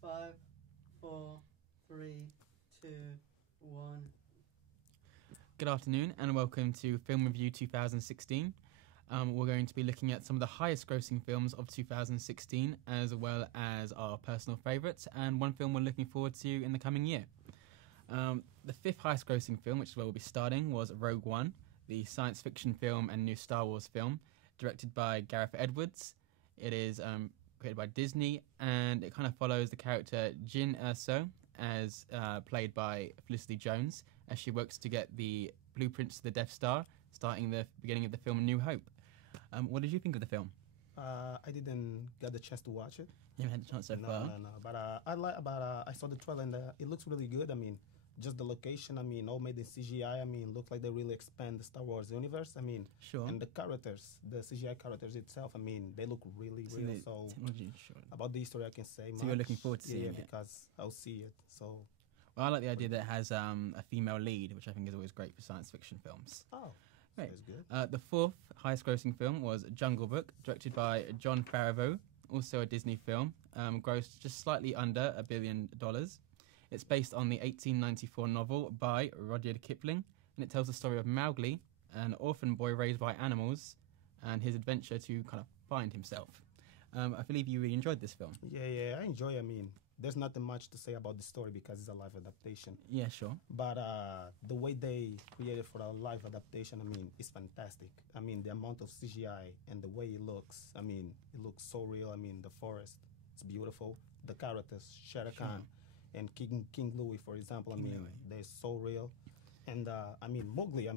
Five, four, three, two, one. Good afternoon and welcome to Film Review 2016. We're going to be looking at some of the highest grossing films of 2016 as well as our personal favourites and one film we're looking forward to in the coming year. The fifth highest grossing film, which is where we'll be starting, was Rogue One, the science fiction film and new Star Wars film, directed by Gareth Edwards. It is created by Disney, and it kind of follows the character Jyn Erso, as played by Felicity Jones, as she works to get the blueprints to the Death Star, starting the beginning of the film New Hope. What did you think of the film? I didn't get the chance to watch it. You haven't had the chance so far? No. But I saw the trailer and it looks really good. I mean, just the location. I mean, all made in CGI. I mean, looks like they really expand the Star Wars universe. I mean, Sure. and the characters, the CGI characters itself. I mean, they look really real. So Technology, sure. about the story, I can say. So you're looking forward to seeing yeah, it? because I'll see it. So Well, I like the idea that it has a female lead, which I think is always great for science fiction films. that Right. is good. The fourth highest grossing film was Jungle Book, directed by Jon Favreau, also a Disney film, grossed just slightly under $1 billion. It's based on the 1894 novel by Rudyard Kipling, and it tells the story of Mowgli, an orphan boy raised by animals, and his adventure to kind of find himself. I believe you really enjoyed this film. Yeah, I enjoy. I mean, there's nothing much to say about the story because it's a live adaptation. Yeah, sure. But the way they created for a live adaptation, I mean, it's fantastic. I mean, the amount of CGI and the way it looks, I mean, it looks so real. I mean, the forest, it's beautiful. The characters, Shere Khan and King Louis, for example, I King mean, Louis. they're so real. And I mean, Mowgli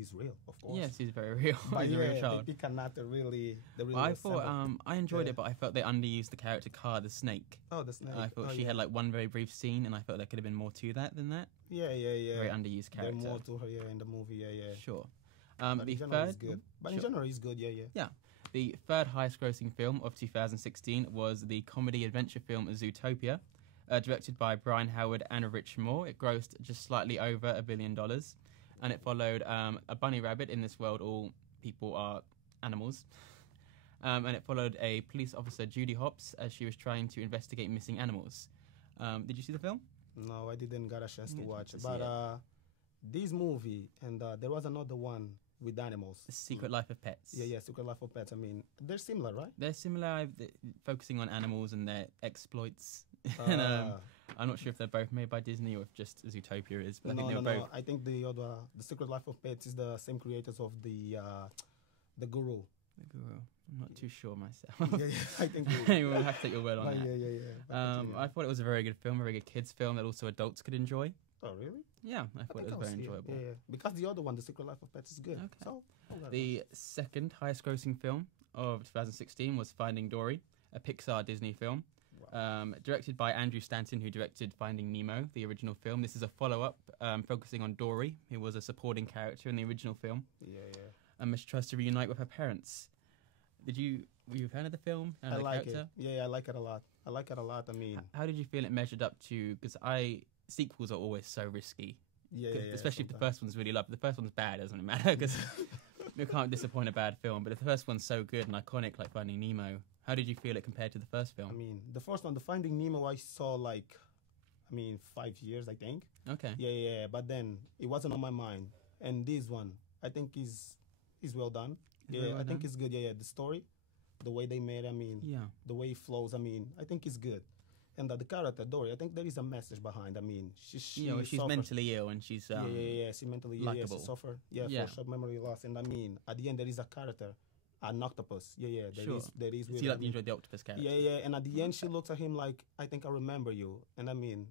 is real, of course. Yes, he's very real. But He's a real yeah, child. they cannot really Well, I thought assemble. I enjoyed Yeah. it, but I felt they underused the character Kaa the snake. Oh, the snake. I thought Oh, she yeah. had like one very brief scene, and I felt there could have been more to that than that. Yeah. Very underused There's character. more to her, yeah, in the movie, yeah. Sure. But The in general, it's third, good. But in Sure. general, it's good, yeah. the third highest grossing film of 2016 was the comedy adventure film Zootopia, directed by Brian Howard and Rich Moore. It grossed just slightly over $1 billion, and it followed a bunny rabbit. In this world, all people are animals. And it followed a police officer, Judy Hopps, as she was trying to investigate missing animals. Did you see the film? No, I didn't get a chance to Yeah, watch to it. see But it. this movie, and there was another one with animals. The Secret Life of Pets. Yeah, Secret Life of Pets. I mean, they're similar, right? They're similar, focusing on animals and their exploits. and I'm not sure if they're both made by Disney or if just Zootopia is, but I think they were both. I think the Secret Life of Pets is the same creators of the Guru. The Guru. I'm not too sure myself. yeah, I think. We'll have to take your word on But that. yeah. But continue. I thought it was a very good film, a very good kids film that also adults could enjoy. Oh, really? Yeah, I thought think it was I'll very see enjoyable. Yeah. Because the other one, the Secret Life of Pets, is good. Okay. So I'll let it The second highest grossing film of 2016 was Finding Dory, a Pixar Disney film. Directed by Andrew Stanton, who directed Finding Nemo, the original film. This is a follow-up focusing on Dory, who was a supporting character in the original film, yeah. and she tries to reunite with her parents. Were you a fan of the film and I the like character? it. Yeah, I like it a lot. I mean, How did you feel it measured up to? Because sequels are always so risky, yeah. especially if the sometimes. first one's really loved. If the first one's bad, it doesn't matter because you can't disappoint a bad film. But if the first one's so good and iconic, like Finding Nemo, how did you feel it compared to the first film? I mean, the first one, the Finding Nemo, I saw 5 years, I think. Okay. Yeah. But then it wasn't on my mind. And this one, I think is well done. Is Yeah, very well I think done? it's good. Yeah. The story, the way they made, I mean, Yeah. the way it flows, I mean, I think it's good. And the character Dory, I think there is a message behind. I mean, she She's suffered. mentally ill and she's Yeah. She mentally likable. she suffered. Yeah. For short memory loss. And I mean, at the end there is a character, an octopus. Yeah. Sure. There is. So with you her. like you enjoyed the octopus character? Yeah. And at the end she looks at him like, I think I remember you. And I mean,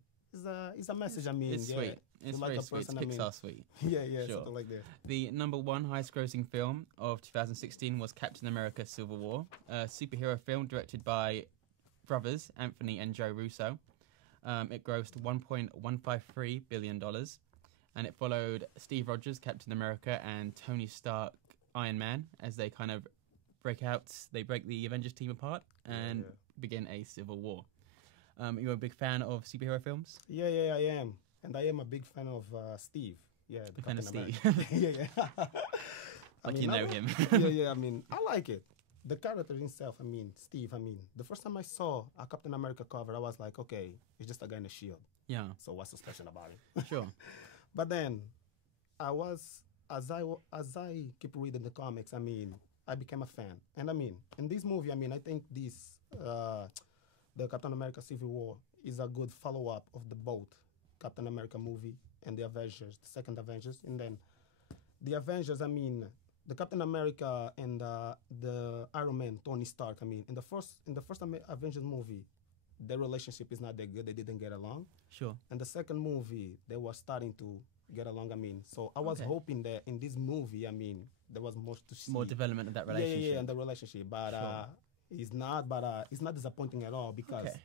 it's a message. I mean, It's yeah. sweet. It's like very a sweet. It's person, I mean- Pixar sweet. Yeah, Sure. something like that. The number one highest grossing film of 2016 was Captain America Civil War, a superhero film directed by brothers Anthony and Joe Russo. It grossed $1.153 billion, and it followed Steve Rogers, Captain America, and Tony Stark, Iron Man, as they kind of break the Avengers team apart and Yeah. begin a civil war. You're a big fan of superhero films? Yeah, I am. And I am a big fan of Steve. Yeah, the Big fan of Captain Steve. America. yeah. I Like mean, you I know like- him. yeah, I mean, I like it. the character himself, I mean, Steve, I mean, the first time I saw a Captain America cover, I was like, okay, it's just a guy in a shield. Yeah, So what's so special about him? sure. But then, as I keep reading the comics, I mean, I became a fan. And I mean, in this movie, I mean, I think the Captain America Civil War is a good follow-up of the both Captain America movie and the Avengers, the second Avengers. And then the Avengers, I mean, the Captain America and the Iron Man, Tony Stark, I mean, in the first Avengers movie, their relationship is not that good. They didn't get along. Sure. And the second movie, they were starting to get along. I mean, so I was Okay. hoping that in this movie, I mean, there was more to see. More development of that Yeah, relationship. yeah, and the relationship. But Sure. it's not. But it's not disappointing at all because Okay.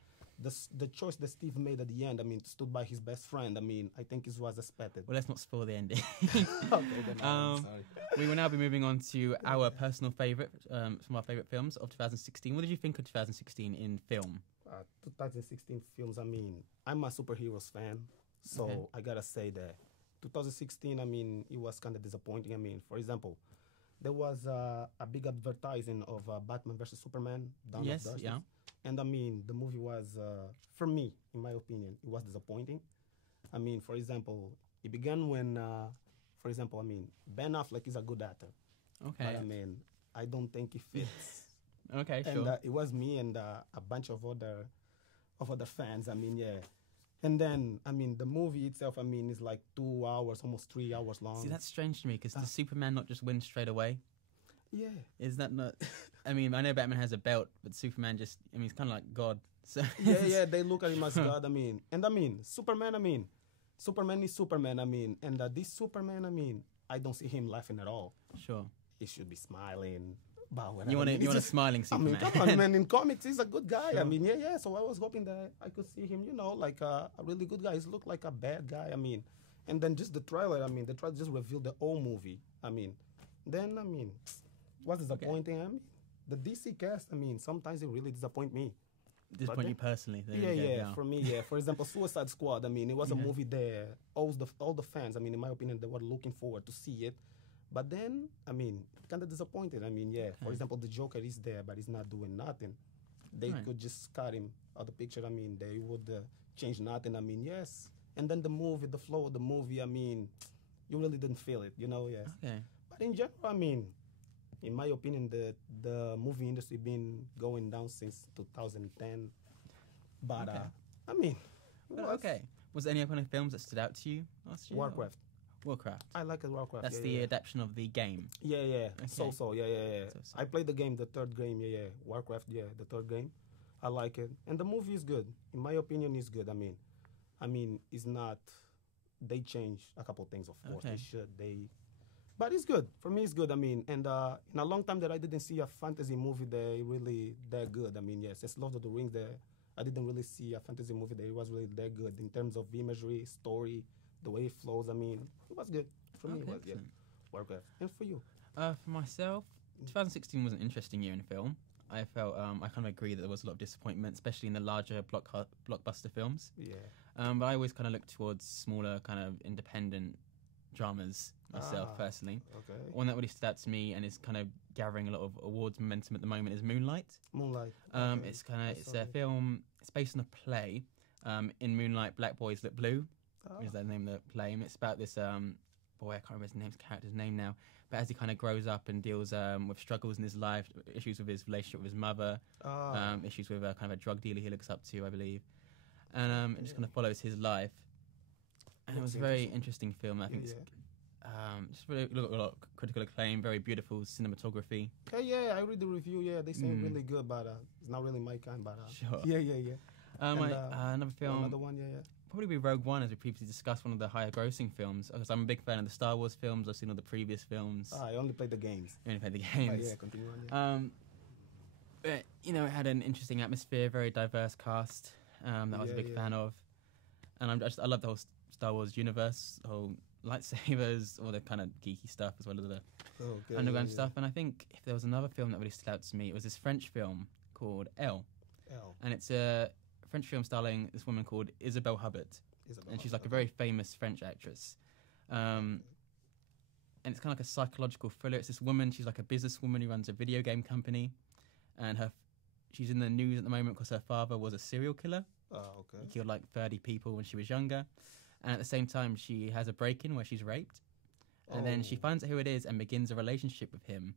the choice that Steve made at the end, I mean, stood by his best friend. I mean, I think it was expected. Well, let's not spoil the ending. Okay, then I'm sorry. We will now be moving on to our personal favourite, some of our favourite films of 2016. What did you think of 2016 in film? 2016 films, I mean, I'm a superheroes fan, so Okay. I gotta say that 2016, I mean, it was kind of disappointing. I mean, for example, there was a big advertising of Batman versus Superman, Dawn of Yes, Justice. yeah. And I mean, the movie was, for me, in my opinion, it was disappointing. I mean, for example, it began when, for example, I mean, Ben Affleck is a good actor, Okay. but I mean, I don't think he fits. Okay, And sure. it was me and a bunch of other fans. I mean, yeah. And then, I mean, the movie itself, I mean, is like 2 hours, almost 3 hours long. See, that's strange to me because does Superman not just win straight away? Yeah. Is that not? I mean, I know Batman has a belt, but Superman just, I mean, he's kind of like God. So Yeah, they look at him as God, I mean. And I mean, Superman is Superman, I mean. And this Superman, I mean, I don't see him laughing at all. Sure. He should be smiling. But whatever. You want I mean, a it's just- smiling I mean, Superman. come on, man. In comics, he's a good guy. Sure. I mean, yeah. So I was hoping that I could see him, like a really good guy. He looked like a bad guy. I mean, and then just the trailer. I mean, the trailer just revealed the whole movie. I mean, then what's disappointing? I mean, the DC cast. I mean, sometimes it really disappoint me. Disappoint then- you personally. There Yeah, you go, For me, yeah. For example, Suicide Squad. I mean, it was a Yeah. movie that all the fans. I mean, in my opinion, they were looking forward to see it. But then, I mean, kind of disappointed. I mean, yeah. For Okay. example, the Joker is there, but he's not doing nothing. They Right. could just cut him out of the picture. I mean, they would change nothing. I mean, yes. And then the movie, the flow of the movie. I mean, you really didn't feel it. Yes. Okay. But in general, I mean, in my opinion, the movie industry been going down since 2010. But Okay. I mean, it Well, was okay. Was there any other kind of films that stood out to you last year? or- Warcraft. Warcraft. I like it, Warcraft. That's yeah, the yeah. adaptation of the game. Yeah, yeah. Okay. So, yeah. So. I played the game, the third game, yeah. Warcraft, yeah, the third game. I like it. And the movie is good. In my opinion, it's good. I mean, it's not, they changed a couple things, of course. Okay. They should, but it's good. For me, it's good. I mean, and in a long time that I didn't see a fantasy movie that good. I mean, yes, it's Lord of the Rings that I didn't really see a fantasy movie that was really that good in terms of imagery, story, the way it flows. I mean, it was good. For me, it Okay, was, yeah. excellent. Warcraft. And for you? For myself, 2016 was an interesting year in film. I felt I kind of agree that there was a lot of disappointment, especially in the larger blockbuster films. Yeah. But I always kind of look towards smaller, kind of independent dramas myself personally. Okay. One that really stood out to me and is kind of gathering a lot of awards momentum at the moment is Moonlight. Moonlight. Okay. It's I it's saw a it. film. It's based on a play. In Moonlight, Black Boys Look Blue. Ah, Is the name of the play? And it's about this boy. I can't remember his character's name now. But as he kind of grows up and deals with struggles in his life, issues with his relationship with his mother, issues with kind of a drug dealer he looks up to, I believe, and it just kind of follows his life. And it Looks was a very interesting. interesting film. I think yeah. it's just really got a lot of critical acclaim, very beautiful cinematography. Yeah, I read the review. Yeah, they seem Mm. really good, but it's not really my kind. But Sure. yeah. And, Another film. Another one, yeah. Probably be Rogue One, as we previously discussed, one of the higher grossing films. Because I'm a big fan of the Star Wars films. I've seen all the previous films. I only played the games. I only played the But games. yeah, continue on. Yeah. But, it had an interesting atmosphere, very diverse cast that I was a Yeah, big yeah. fan of. And I love the whole Star Wars universe, the whole lightsabers, all the kind of geeky stuff, as well as the Okay, underground yeah. stuff. And I think if there was another film that really stood out to me, it was this French film called Elle. L. And it's a French film starring this woman called Isabelle Hubbard. Isabel And she's like a Huppert. very famous French actress. And it's kind of like a psychological thriller. It's this woman, she's like a businesswoman who runs a video game company. and she's in the news at the moment because her father was a serial killer. Okay. He killed like 30 people when she was younger, and at the same time she has a break-in where she's raped, and then she finds out who it is and begins a relationship with him,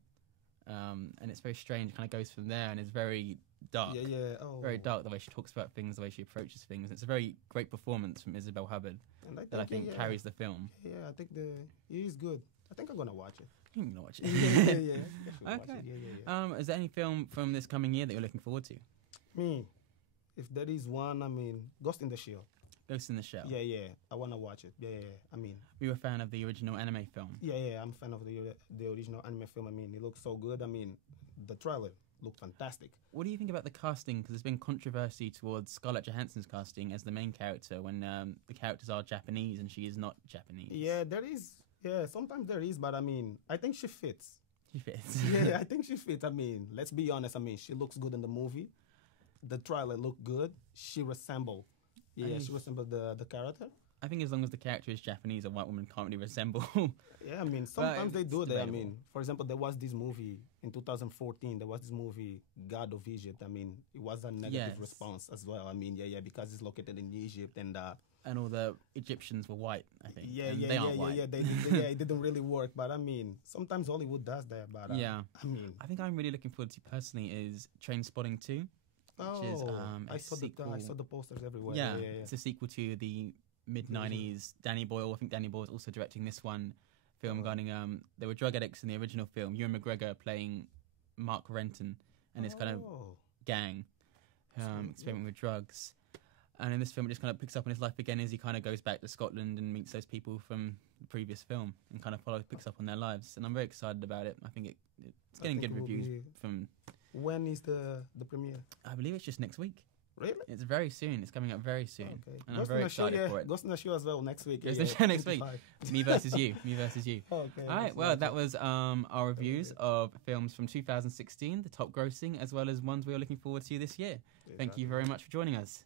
and it's very strange. Kind of goes from there, and it's very dark. Yeah, yeah. Oh. Very dark the way she talks about things, the way she approaches things. It's a very great performance from Isabel Hubbard And that I think carries the film. Yeah, I think it is good. I think I'm gonna watch it. You can watch it. yeah. Okay. Yeah. Is there any film from this coming year that you're looking forward to? Me, if there is one, I mean, Ghost in the Shell. Ghost in the Shell. Yeah. I wanna watch it. Yeah. I mean, We were a fan of the original anime film. yeah. I'm a fan of the original anime film. I mean, it looks so good. I mean, the trailer looked fantastic. What do you think about the casting? Because there's been controversy towards Scarlett Johansson's casting as the main character when the characters are Japanese and she is not Japanese. Yeah, there is. Yeah, sometimes there is, but I mean, I think she fits. She fits. Yeah, I think she fits. I mean, let's be honest. I mean, she looks good in the movie. The trailer looked good. She resembled. Yeah, she resembled the character. I think as long as the character is Japanese, a white woman can't really resemble. Yeah, I mean, sometimes they do that. I debatable. mean, for example, there was this movie in 2014. There was this movie, God of Egypt. I mean, it was a negative Yes. response as well. I mean, yeah, because it's located in Egypt and And all the Egyptians were white, I think. yeah, and yeah, they yeah, aren't yeah, white. yeah. It didn't really work. But I mean, sometimes Hollywood does that. But Yeah. I mean, I think I'm really looking forward to personally is Train Spotting 2. Which is, I a saw sequel. the posters everywhere. Yeah, Yeah. it's a sequel to the mid-90s Danny Boyle. I think Danny Boyle is also directing this one film regarding there were drug addicts in the original film. Ewan McGregor playing Mark Renton and his kind of gang experimenting with drugs. And in this film, it just kind of picks up on his life again as he kind of goes back to Scotland and meets those people from the previous film and kind of picks up on their lives. And I'm very excited about it. I think it's getting good reviews from... When is the premiere? I believe it's just next week. Really? It's very soon. It's coming up very soon. Okay. And I'm very excited for it. Ghost in the Shell as well next week. Ghost in the Shell next week. 25. Me versus you. Me versus you. Okay. All right. Well, that was our reviews of films from 2016, the top grossing, as well as ones we are looking forward to this year. Thank you very much for joining us.